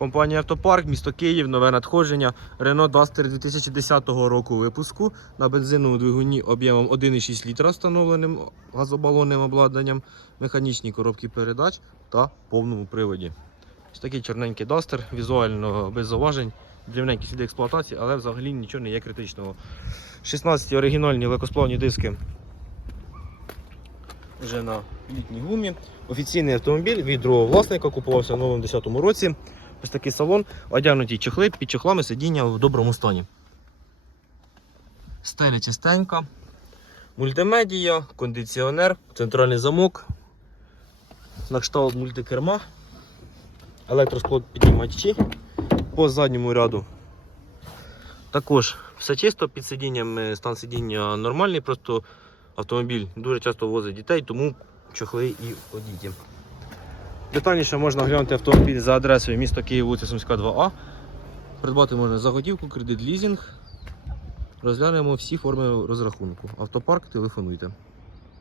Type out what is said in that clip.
Компанія Автопарк, місто Київ, нове надходження. Renault Duster 2010 року випуску на бензиновому двигуні об'ємом 1,6 літра встановленим газобалонним обладнанням, механічні коробки передач та повному приводі. Ось такий чорненький Duster, візуально без зауважень, дрібненький слід експлуатації, але взагалі нічого не є критичного. 16 оригінальні легкосплавні диски вже на літній гумі. Офіційний автомобіль від другого власника купувався в новому 2010 році. Ось такий салон, одягнуті чехли, під чехлами сидіння в доброму стані. Стеля чистенька, мультимедія, кондиціонер, центральний замок, на кшталт мультикерма, електросклад піднімачі по задньому ряду. Також все чисто під сидінням, е, стан сидіння нормальний, просто автомобіль дуже часто возить дітей, тому чохли і одіті. Детальніше можна глянути автомобіль за адресою місто Київ, вулиця Сумська 2А. Придбати можна за готівку, кредит лізінг. Розглянемо всі форми розрахунку. Автопарк, телефонуйте.